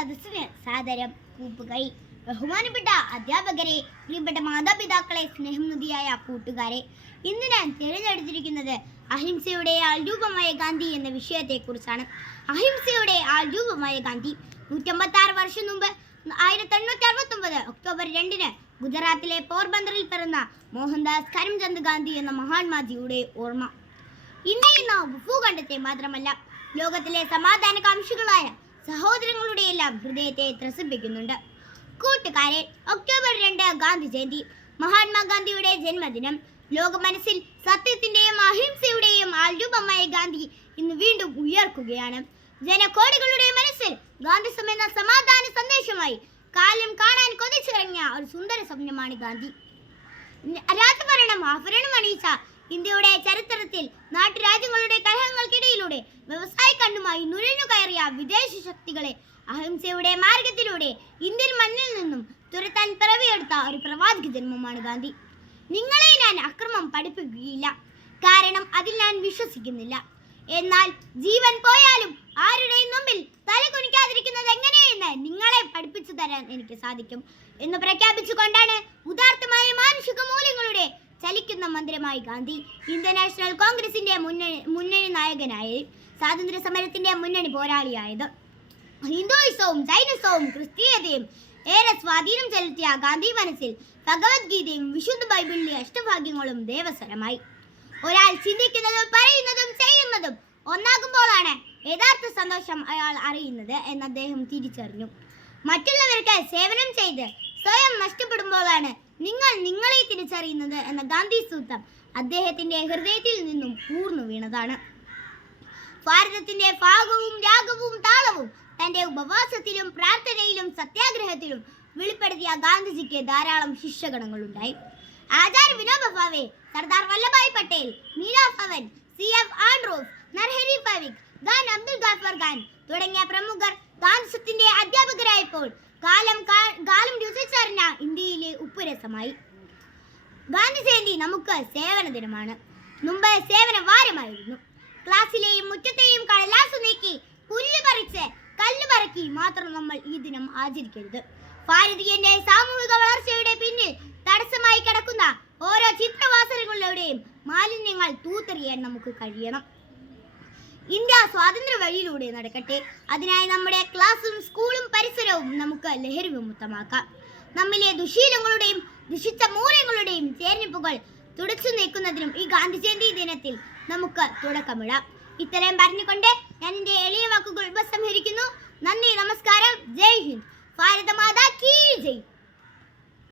സദസ്സിന് സാദരം കൂപ്പുകൈ. ബഹുമാനപ്പെട്ട അധ്യാപകരെ പ്രിയപ്പെട്ട മാതാപിതാക്കളെ സ്നേഹം നദിയായ കൂട്ടുകാരെ ഇന്ന് ഞാൻ തിരഞ്ഞെടുത്തിരിക്കുന്നത് അഹിംസയുടെ ആൾരൂപമായ ഗാന്ധി എന്ന വിഷയത്തെക്കുറിച്ചാണ്. അഹിംസയുടെ ആൾരൂപമായ ഗാന്ധി നൂറ്റമ്പത്തി ആറ് വർഷം മുമ്പ് ആയിരത്തി എണ്ണൂറ്റി അറുപത്തി ഒമ്പത് ഒക്ടോബർ രണ്ടിന് ഗുജറാത്തിലെ പോർബന്ദറിൽ പിറന്ന മോഹൻദാസ് കരംചന്ദ് ഗാന്ധി എന്ന മഹാത്മാജിയുടെ ഓർമ്മ. ഇന്ത്യ എന്ന ഭൂഖണ്ഡത്തെ മാത്രമല്ല ലോകത്തിലെ സമാധാനകാംക്ഷികളായ സഹോദരങ്ങളുടെ എല്ലാം ഹൃദയത്തെ ത്രസിപ്പിക്കുന്നുണ്ട്. കൂട്ടുകാരെ ഒക്ടോബർ രണ്ട് ഗാന്ധി ജയന്തി മഹാത്മാഗാന്ധിയുടെ ജന്മദിനം ലോക മനസ്സിൽ സത്യത്തിന്റെയും അഹിംസയുടെയും ആൾരൂപമായ ഗാന്ധി ഇന്ന് വീണ്ടും ഉയർക്കുകയാണ്. ജനകോടികളുടെ മനസ്സിൽ ഗാന്ധിസം എന്ന സമാധാന സന്ദേശമായി കാലം കാണാൻ കൊതിച്ചിറങ്ങിയ ഒരു സുന്ദര സ്വപ്നമാണ് ഗാന്ധി. രാജഭരണം ആഭരണം അണിയിച്ച ഇന്ത്യയുടെ ചരിത്രത്തിൽ നാട്ടുരാജ്യങ്ങളുടെ കലഹങ്ങൾക്കിടയിലൂടെ വ്യവസായ കണ്ണുമായി വിദേശ ശക്തികളെ അഹിംസയുടെ മാർഗത്തിലൂടെ ഇന്ത്യൻ മണ്ണിൽ നിന്നും തുരത്താൻ പിറവിയെടുത്ത ഒരു പ്രവാചക ജന്മമാണ് ഗാന്ധി. നിങ്ങളെ ഞാൻ അക്രമം പഠിപ്പിക്കുകയില്ല. കാരണം അതിൽ ഞാൻ വിശ്വസിക്കുന്നില്ല. എന്നാൽ ജീവൻ പോയാലും ആരുടെയും മുമ്പിൽ തല കുനിക്കാതിരിക്കുന്നത് എങ്ങനെയെന്ന് നിങ്ങളെ പഠിപ്പിച്ചു തരാൻ എനിക്ക് സാധിക്കും എന്ന് പ്രഖ്യാപിച്ചുകൊണ്ടാണ് ഉദാർത്ഥമായ മാനുഷിക മൂല്യങ്ങളുടെ ചലിക്കുന്ന മന്ദിരമായി ഗാന്ധി ഇന്ത്യൻ നാഷണൽ കോൺഗ്രസിന്റെ മുന്നണി മുന്നണി നായകനായി സ്വാതന്ത്ര്യ സമരത്തിന്റെ മുന്നണി പോരാളിയായത്. ഹിന്ദുയിസവും ജൈനിസവും ക്രിസ്തീയതയും ഏറെ സ്വാധീനം ചെലുത്തിയ ഗാന്ധി മനസ്സിൽ ഭഗവത്ഗീതയും വിശുദ്ധ ബൈബിളിലെ അഷ്ടഭാഗ്യങ്ങളും ദേവസ്വരമായി. ഒരാൾ ചിന്തിക്കുന്നതും പറയുന്നതും ചെയ്യുന്നതും ഒന്നാകുമ്പോഴാണ് യഥാർത്ഥ സന്തോഷം അയാൾ അറിയുന്നത് എന്ന് അദ്ദേഹം തിരിച്ചറിഞ്ഞു. മറ്റുള്ളവർക്ക് സേവനം ചെയ്ത് സ്വയം നഷ്ടപ്പെടുമ്പോഴാണ് നിങ്ങൾ നിങ്ങളെ തിരിച്ചറിയുന്നത് എന്ന ഗാന്ധി സൂത്രം അദ്ദേഹത്തിന്റെ ഹൃദയത്തിൽ നിന്നും ഊർന്നു വീണതാണ്. ഭാരതത്തിന്റെ ഭാഗവും രാഗവും താളവും തന്റെ ഉപവാസത്തിലും പ്രാർത്ഥനയിലും സത്യാഗ്രഹത്തിലും വെളിപ്പെടുത്തിയ ഗാന്ധിജിക്ക് ധാരാളം ശിഷ്യഗണങ്ങളുണ്ടായി Acharya Vinoba Bhave Sardar Vallabhbhai Patel Meera Bhavan C F Andrews Narhari പവിക് Khan Abdul Ghaffar Khan തുടങ്ങിയ പ്രമുഖർ ഗാന്ധിസത്തിന്റെ അധ്യാപകരായപ്പോൾ കാലം കാലം രുചിച്ചറിഞ്ഞ ഇന്ത്യയിലെ ഉപ്പുരസമായി. ഗാന്ധി ജയന്തി നമുക്ക് സേവന ദിനമാണ്. മുമ്പ് സേവന വാരമായിരുന്നു. ക്ലാസ്സിലെയും മുറ്റത്തെയും കടലാസ് നീക്കി പുല്ല് പറിച്ച് കല്ല് പറക്കി മാത്രം നമ്മൾ ഈ ദിനം ആചരിക്കരുത്. ഭാരതീയന്റെ സാമൂഹിക വളർച്ചയുടെ പിന്നിൽ തടസ്സമായി കിടക്കുന്ന ഓരോ ചിത്രവാസനകളിലൂടെയും മാലിന്യങ്ങൾ തൂത്തെറിയാൻ നമുക്ക് കഴിയണം. ഇന്ത്യ സ്വാതന്ത്ര്യ വഴിയിലൂടെ നടക്കട്ടെ. അതിനായി നമ്മുടെ ക്ലാസ്സും സ്കൂളും പരിസരവും നമുക്ക് ലഹരി വിമുക്തമാക്കാം നമ്മിലെ ദുശീലങ്ങളുടെയും ദുഷിച്ച മൂലങ്ങളുടെയും ചേർന്നിപ്പുകൾ തുടച്ചു നീക്കുന്നതിനും ഈ ഗാന്ധി ജയന്തി ദിനത്തിൽ നമുക്ക് തുടക്കമിടാം. ഇത്രയും പറഞ്ഞുകൊണ്ട് ഞാൻ എന്റെ എളിയ വാക്കുകൾ ഉപസംഹരിക്കുന്നു.